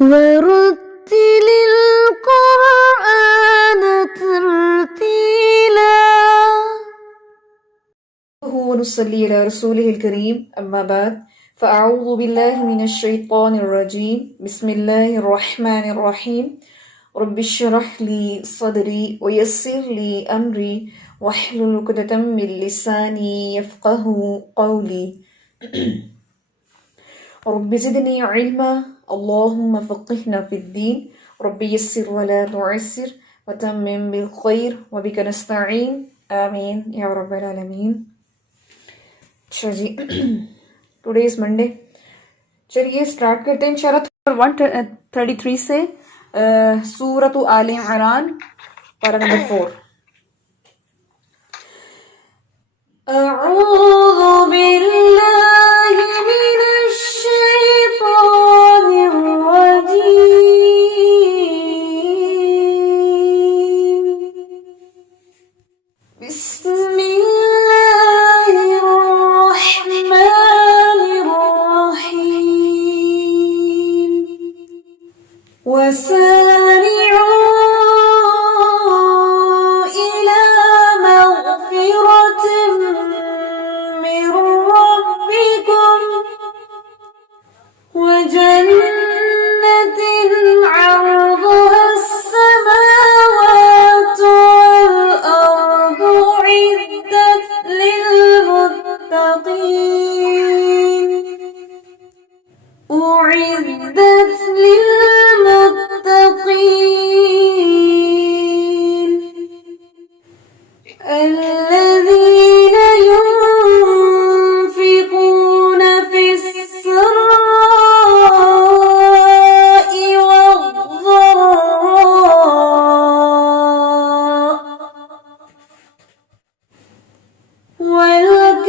ورتل القرآن ترتيلا ونصلي على رسوله الكريم أما بعد فأعوذ بالله من الشيطان الرجيم بسم الله الرحمن الرحيم رب اشرح لي صدري ويسر لي أمري واحلل عقدة من لساني يفقه قولي رب زدني علما اللهم فقهنا في الدين رب يسر ولا تعسر وتمم بالخير وبك نستعين آمين يا رب العالمين. अच्छा जी today is Monday. चलिए स्टार्ट करते हैं इंशाल्लाह 133 से सूरत आल-ए-इमरान पारा नंबर 4. أعوذ بالله من الشيطان الرجيم بسم الله الرحمن الرحيم وسارعوا إلى مغفرة من ربكم وجنة عرضها السماوات والأرض أعدت للمتقين الذين ينفقون في السراء والضراء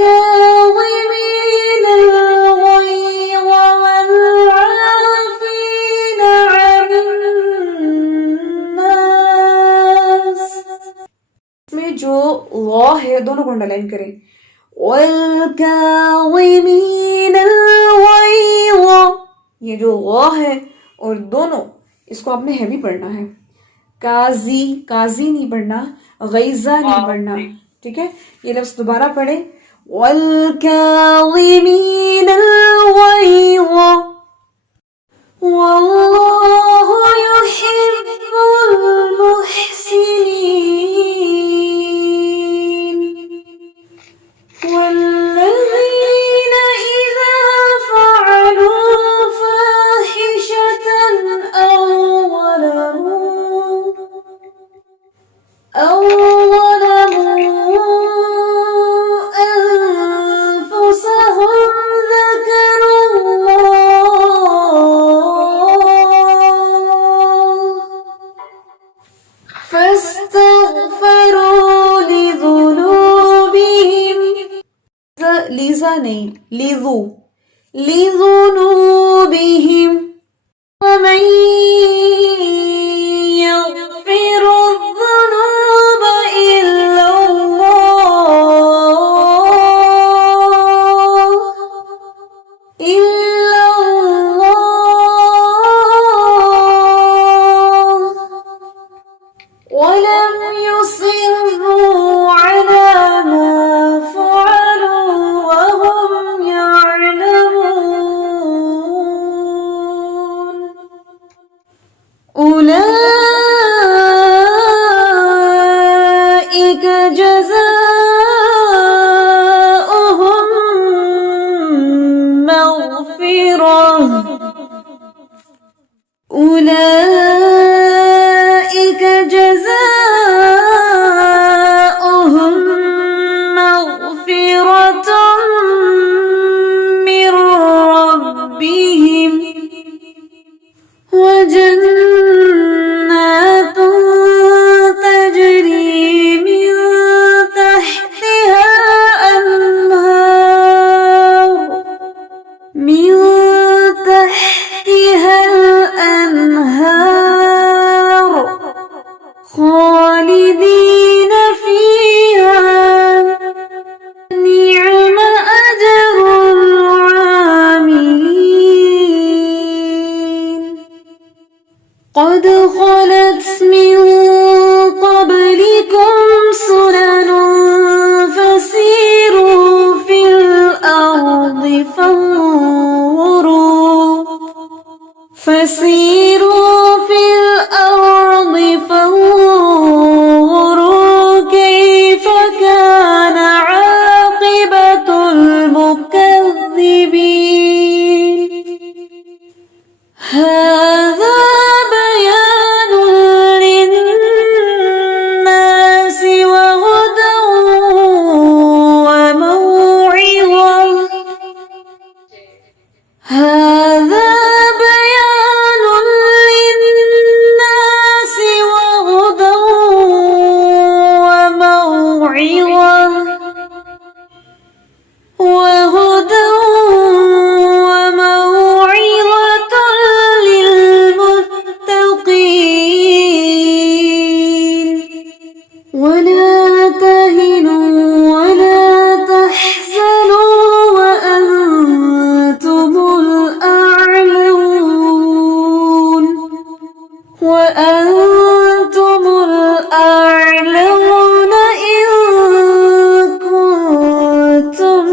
والكاظمين الغيظ والعافين عن الناس. इसमें जो लॉ है दोनों को अंडरलाइन करें. والكاظمين الغيظ ये जो लॉ है और दोनों इसको आपने हैवी पढ़ना है. काजी काजी नहीं पढ़ना, गैजा नहीं पढ़ना. ठीक है, ये लफ्ज दोबारा पढ़े. والكاظمين الغيظ والله يحب المحسنين والذين إذا فعلوا فاحشة أو ظلموا أنفسهم ذكروا الله فاستغفروا لذنوبهم لذا नहीं لذنوبهم ومن يغفر الذنوب إلا الله ولم يصروا على ما فعلوا وهم يعلمون أولئك جزاؤهم مغفرة أولئك جزاؤهم مغفرة من ربهم وجنات تجري من تحتها الأنهار قد خلت من قبلكم سنن فسيروا في الأرض فانظروا كيف كان عاقبة المكذبين هذا بيان للناس وهدى وموعظة هذا بيان للناس وهدى وموعظة للمتقين ولا تهنوا ولا تحزنوا وأنتم الأعلون إن كنتم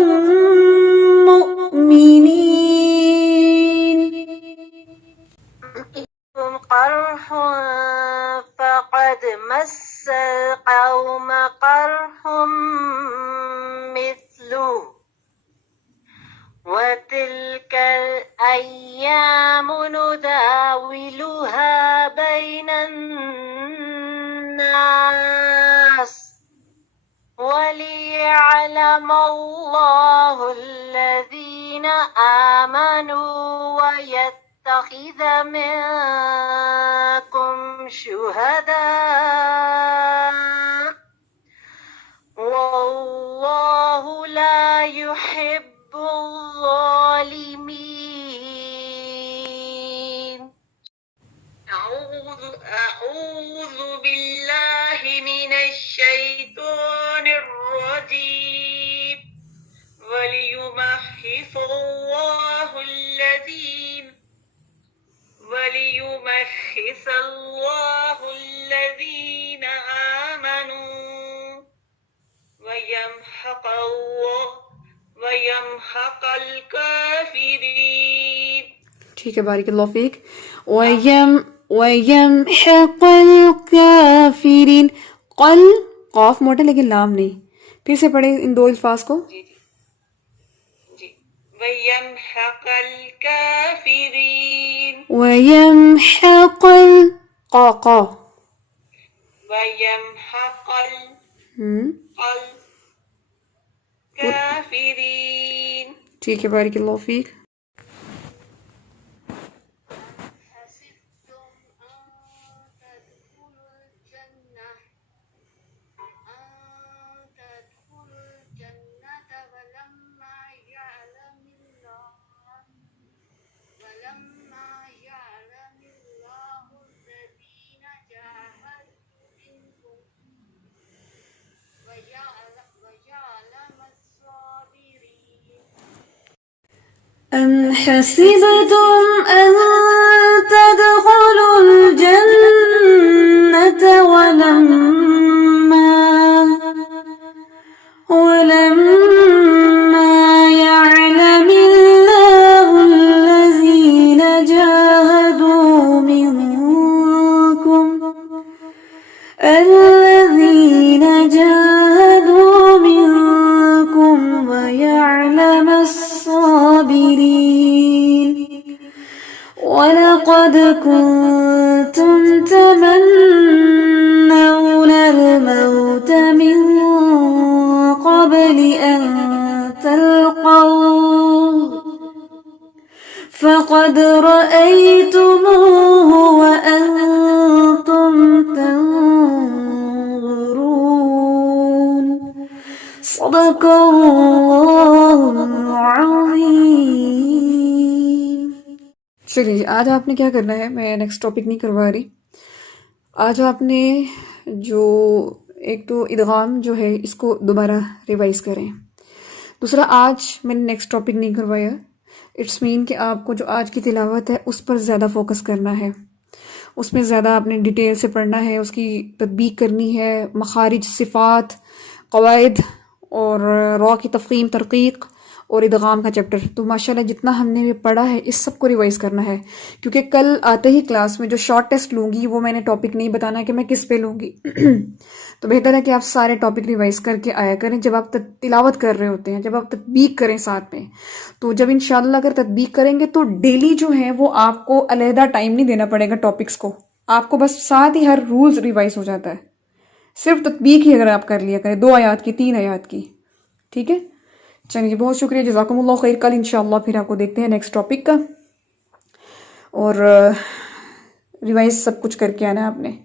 مؤمنين قرح فقد مس القوم قرح مثله وتلك الأيام نداولها بين الناس وليعلم الله الذين آمنوا ويتخذ منكم شهداء والله لا يحب الظالمين أعوذ بالله من الشيطان الرجيم وليمحص الله الذين آمنوا ويمحق الكافرين ठीक है बारिक अल्लाह फीक ويمحق الكافرين قل قاف मोटा लेकिन लाम नहीं फिर से पढ़े इन दो अल्फाज को जी ويمحق الكافرين ويمحق القاقا ويمحق الكافرين ठीक है बारिक अल्लाह फीक أم حسبتم أن تدخلوا الجنة ولما يعلم الله الذين جاهدوا منكم ويعلم الصابرين ولقد كنتم تمنون الموت من قبل أن تلقوه فقد رأيتموه وأنتم تنظرون صدق الله العظيم चलिए आज आपने क्या करना है मैं नेक्स्ट टॉपिक नहीं करवा रही आज आपने जो एक तो इदगाम जो है इसको दोबारा रिवाइज करें दूसरा आज मैंने नेक्स्ट टॉपिक नहीं करवाया इट्स मीन कि आपको जो आज की तिलावत है उस पर ज़्यादा फोकस करना है उसमें ज़्यादा आपने डिटेल से पढ़ना है, उसकी तदबीक करनी है, मखारिज, सिफ़ात, क़वाइद और रॉ की तफ़ख़ीम, तरक़ीक़ और इदग़ाम का चैप्टर। तो माशाल्लाह जितना हमने भी पढ़ा है इस सब को रिवाइज़ करना है, क्योंकि कल आते ही क्लास में जो शॉर्ट टेस्ट लूँगी वो मैंने टॉपिक नहीं बताना कि मैं किस पे लूँगी। तो बेहतर है कि आप सारे टॉपिक रिवाइज़ करके आया करें जब आप तिलावत कर रहे होते हैं, जब आप तदबीक करें साथ में। तो जब इंशाअल्लाह अगर तदबीक करेंगे तो डेली जो है वो आपको अलहदा टाइम नहीं देना पड़ेगा टॉपिक्स को, आपको बस साथ ही हर रूल्स रिवाइज़ हो जाता है। सिर्फ तदबीक ही अगर आप कर लिया करें 2 आयात की, 3 आयात की, ठीक है। चलिए बहुत शुक्रिया, जज़ाकुमुल्लाह खैर। कल इंशाअल्लाह फिर आपको देखते हैं नेक्स्ट टॉपिक का, और रिवाइज सब कुछ करके आना है आपने।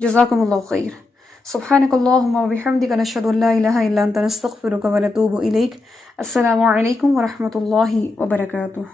जज़ाकुमुल्लाह खैर। सुब्हानकल्लाहुम्मा व बिहम्दिका नशहदु अल्ला इलाहा इल्ला अंता नस्तगफिरुका व नतूबु इलैक। अस्सलामु अलैकुम व रहमतुल्लाहि व बरकातुहू।